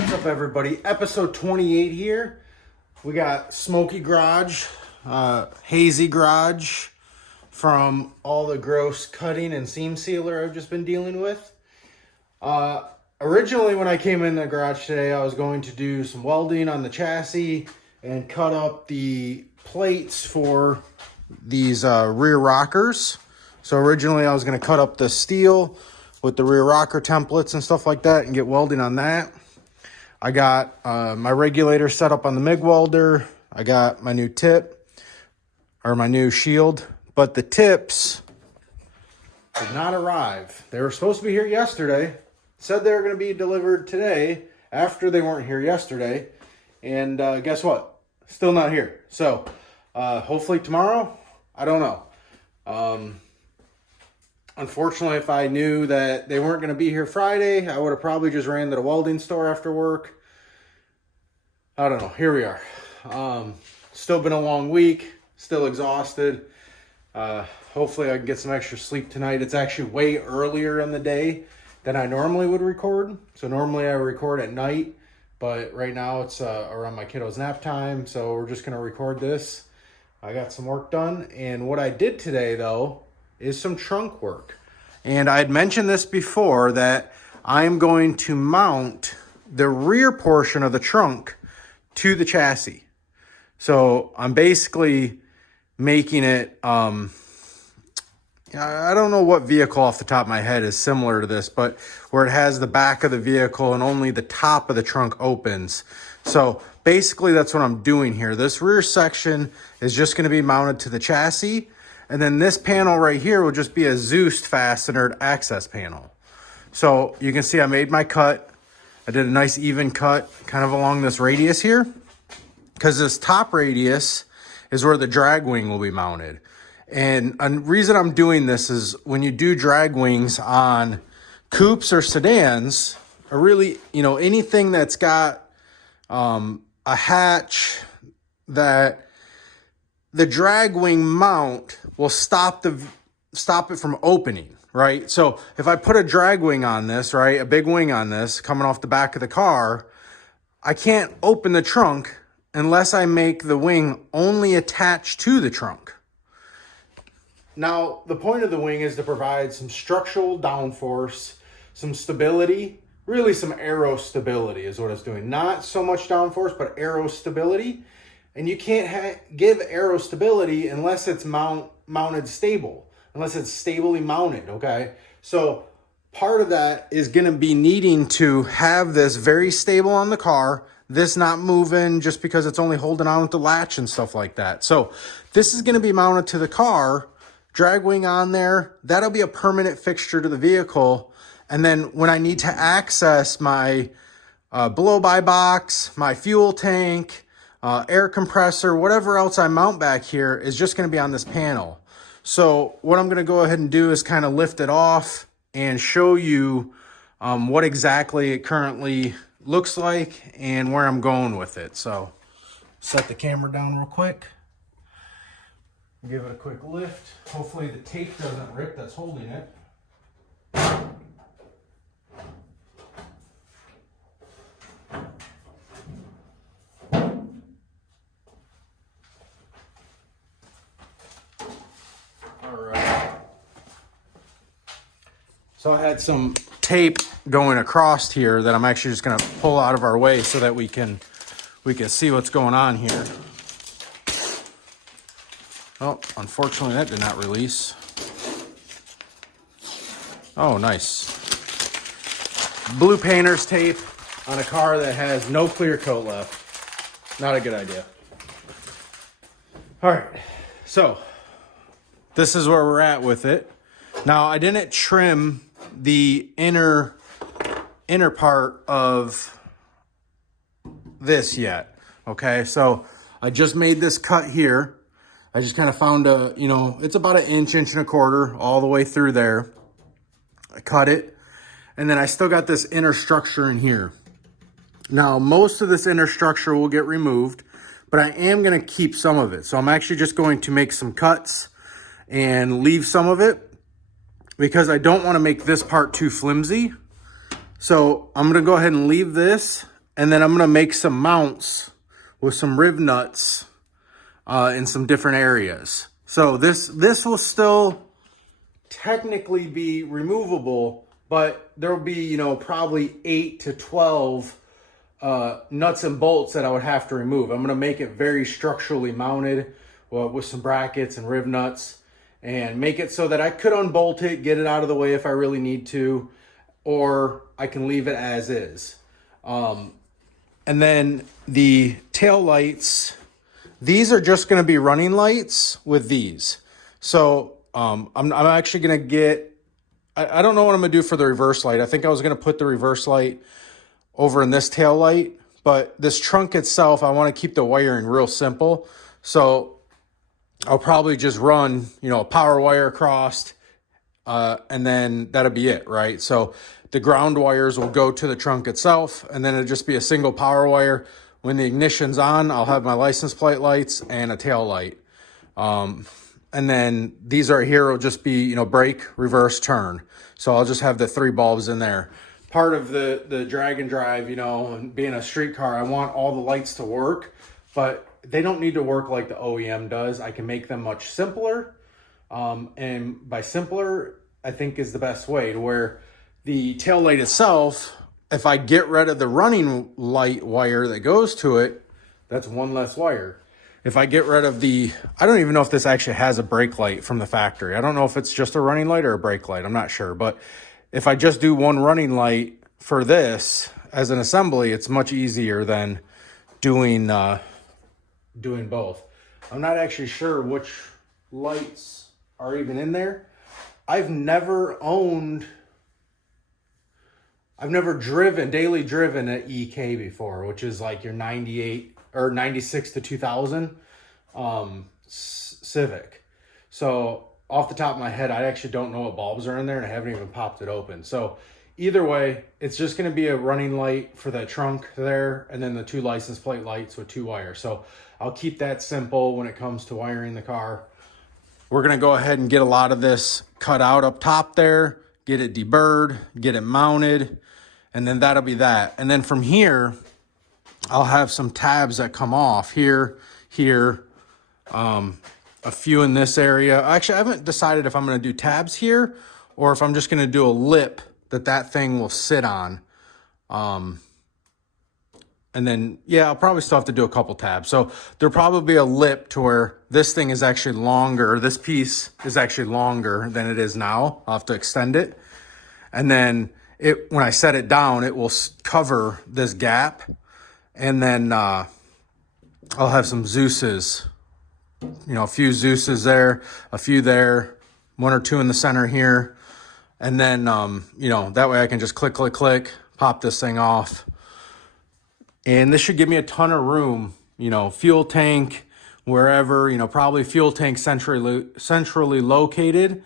What's up, everybody? Episode 28 here. We got smoky garage, hazy garage from all the gross cutting and seam sealer I've just been dealing with. Originally, when I came in the garage today, I was going to do some welding on the chassis and cut up the plates for these rear rockers. So originally I was going to cut up the steel with the rear rocker templates and stuff like that and get welding on that. I got my regulator set up on the MIG welder. I got my new tip, or my new shield, but the tips did not arrive. They were supposed to be here yesterday. Said they were going to be delivered today after they weren't here yesterday. And guess what? Still not here. So hopefully tomorrow. I don't know. Unfortunately, if I knew that they weren't going to be here Friday, I would have probably just ran to the welding store after work. I don't know. Here we are. Still been a long week. Still exhausted. Hopefully I can get some extra sleep tonight. It's actually way earlier in the day than I normally would record. So normally I record at night, but right now it's around my kiddo's nap time. So we're just going to record this. I got some work done. And what I did today, though, is some trunk work. And I had mentioned this before that I'm going to mount the rear portion of the trunk to the chassis. So I'm basically making it, I don't know what vehicle off the top of my head is similar to this, but where it has the back of the vehicle and only the top of the trunk opens. So basically that's what I'm doing here. This rear section is just going to be mounted to the chassis. And then this panel right here will just be a Zeus fastener access panel. So you can see I made my cut. I did a nice even cut kind of along this radius here, because this top radius is where the drag wing will be mounted. And a reason I'm doing this is when you do drag wings on coupes or sedans, or really, anything that's got a hatch, that the drag wing mount will stop it from opening, right? So if I put a drag wing on this, right, a big wing on this coming off the back of the car, I can't open the trunk unless I make the wing only attach to the trunk. Now, the point of the wing is to provide some structural downforce, some stability, really some aero stability is what it's doing. Not so much downforce, but aero stability. And you can't give aero stability unless it's mounted stable, unless it's stably mounted, okay? So part of that is going to be needing to have this very stable on the car, this not moving just because it's only holding on with the latch and stuff like that. So this is going to be mounted to the car, drag wing on there. That'll be a permanent fixture to the vehicle. And then when I need to access my blow-by box, my fuel tank, air compressor, whatever else I mount back here is just going to be on this panel. So what I'm going to go ahead and do is kind of lift it off and show you what exactly it currently looks like and where I'm going with it. So set the camera down real quick. Give it a quick lift. Hopefully the tape doesn't rip that's holding it. So I had some tape going across here that I'm actually just going to pull out of our way so that we can see what's going on here. Oh, unfortunately that did not release. Oh, nice. Blue painter's tape on a car that has no clear coat left. Not a good idea. All right, so this is where we're at with it. Now, I didn't trim the inner part of this yet. Okay, so I just made this cut here. I just kind of found it's about an inch and a quarter all the way through there. I cut it, and then I still got this inner structure in here. Now, most of this inner structure will get removed, but I am going to keep some of it. So I'm actually just going to make some cuts and leave some of it, because I don't want to make this part too flimsy. So I'm going to go ahead and leave this And then I'm going to make some mounts with some riv nuts in some different areas. So this will still technically be removable, but there will be, you know, probably 8 to 12 nuts and bolts that I would have to remove. I'm going to make it very structurally mounted with some brackets and riv nuts, and make it so that I could unbolt it, get it out of the way if I really need to, or I can leave it as is. And then the tail lights, these are just going to be running lights with these. So I'm actually going to get, I don't know what I'm going to do for the reverse light. I think I was going to put the reverse light over in this tail light, but this trunk itself, I want to keep the wiring real simple. So I'll probably just run, you know, a power wire across, and then that'll be it, right? So the ground wires will go to the trunk itself, and then it'll just be a single power wire. When the ignition's on, I'll have my license plate lights and a tail light. And then these right here will just be, you know, brake, reverse, turn. So I'll just have the 3 bulbs in there. Part of the drag and drive, you know, and being a street car, I want all the lights to work, but they don't need to work like the OEM does. I can make them much simpler. And by simpler, I think is the best way, to where the tail light itself, if I get rid of the running light wire that goes to it, that's one less wire. If I get rid of the, I don't even know if this actually has a brake light from the factory. I don't know if it's just a running light or a brake light. I'm not sure. But if I just do one running light for this as an assembly, it's much easier than doing both. I'm not actually sure which lights are even in there. I've never daily driven an EK before, which is like your 98 or 96 to 2000 Civic. So off the top of my head, I actually don't know what bulbs are in there, and I haven't even popped it open. So either way, it's just going to be a running light for the trunk there, and then the 2 license plate lights with 2 wires. So I'll keep that simple when it comes to wiring the car. We're going to go ahead and get a lot of this cut out up top there, get it deburred, get it mounted, and then that'll be that. And then from here, I'll have some tabs that come off here, a few in this area. Actually, I haven't decided if I'm going to do tabs here or if I'm just going to do a lip that thing will sit on. And then, yeah, I'll probably still have to do a couple tabs. So there'll probably be a lip to where this thing is actually longer. This piece is actually longer than it is now. I'll have to extend it. And then when I set it down, it will cover this gap. And then I'll have some Zeus's, you know, a few Zeus's there, a few there, 1 or 2 in the center here. And then, you know, that way I can just click, click, click, pop this thing off. And this should give me a ton of room, you know, fuel tank, wherever, you know, probably fuel tank centrally located.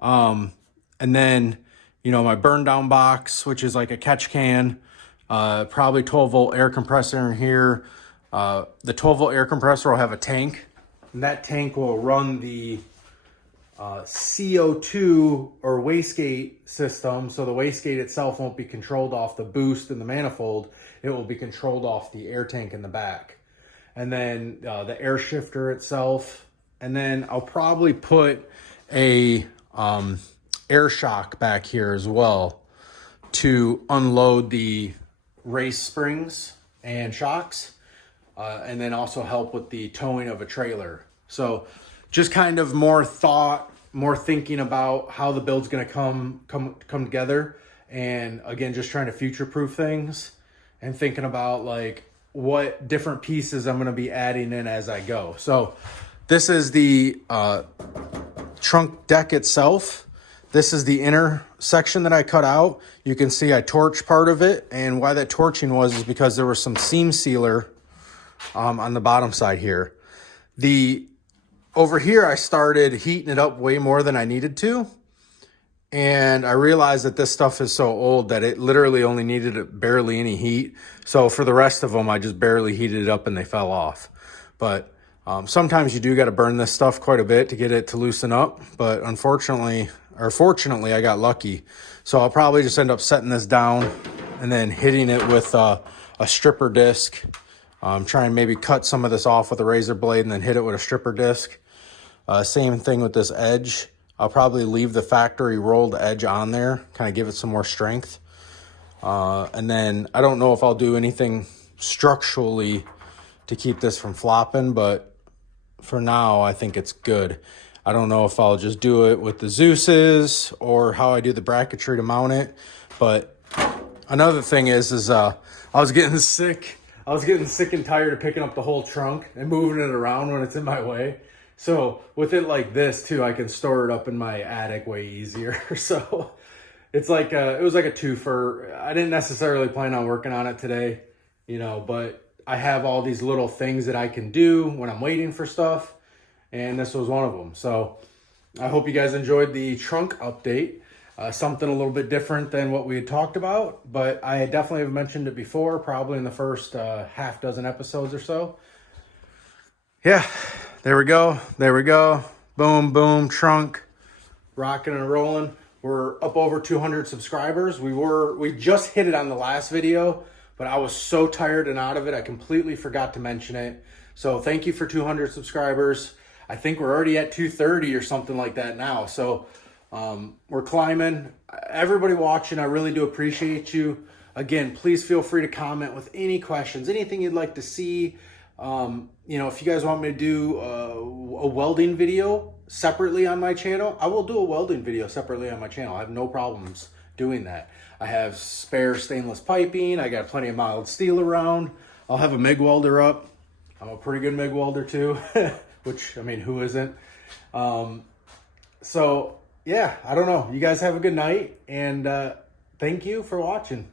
And then, you know, my burn down box, which is like a catch can, probably 12 volt air compressor in here. The 12 volt air compressor will have a tank, and that tank will run the CO2 or wastegate system. So the wastegate itself won't be controlled off the boost in the manifold. It will be controlled off the air tank in the back. And then the air shifter itself. And then I'll probably put a air shock back here as well to unload the race springs and shocks. And then also help with the towing of a trailer. So just kind of more thought, more thinking about how the build's going to come together. And again, just trying to future-proof things and thinking about like what different pieces I'm going to be adding in as I go. So this is the trunk deck itself. This is the inner section that I cut out. You can see I torched part of it. And why that torching was is because there was some seam sealer on the bottom side here. Over here, I started heating it up way more than I needed to. And I realized that this stuff is so old that it literally only needed barely any heat. So for the rest of them, I just barely heated it up and they fell off. But sometimes you do got to burn this stuff quite a bit to get it to loosen up. But unfortunately, or fortunately, I got lucky. So I'll probably just end up setting this down and then hitting it with a a stripper disc. Try and maybe cut some of this off with a razor blade and then hit it with a stripper disc. Same thing with this edge. I'll probably leave the factory rolled edge on there, kind of give it some more strength. And then I don't know if I'll do anything structurally to keep this from flopping, but for now I think it's good. I don't know if I'll just do it with the Zeus's or how I do the bracketry to mount it. But another thing is I was getting sick. I was getting sick and tired of picking up the whole trunk and moving it around when it's in my way. So with it like this too, I can store it up in my attic way easier. So it's like it was like a twofer. I didn't necessarily plan on working on it today, you know, but I have all these little things that I can do when I'm waiting for stuff, and this was one of them. So I hope you guys enjoyed the trunk update. Something a little bit different than what we had talked about, but I definitely have mentioned it before, probably in the first half dozen episodes or so. Yeah, there we go. There we go. Boom, boom, trunk, rocking and rolling. We're up over 200 subscribers. We just hit it on the last video, but I was so tired and out of it, I completely forgot to mention it. So thank you for 200 subscribers. I think we're already at 230 or something like that now. So we're climbing. Everybody watching, I really do appreciate you. Again, please feel free to comment with any questions, anything you'd like to see. You know, if you guys want me to do a welding video separately on my channel, I will do a welding video separately on my channel. I have no problems doing that. I have spare stainless piping. I got plenty of mild steel around. I'll have a MIG welder up. I'm a pretty good MIG welder too, which, I mean, who isn't? So yeah, I don't know. You guys have a good night, and thank you for watching.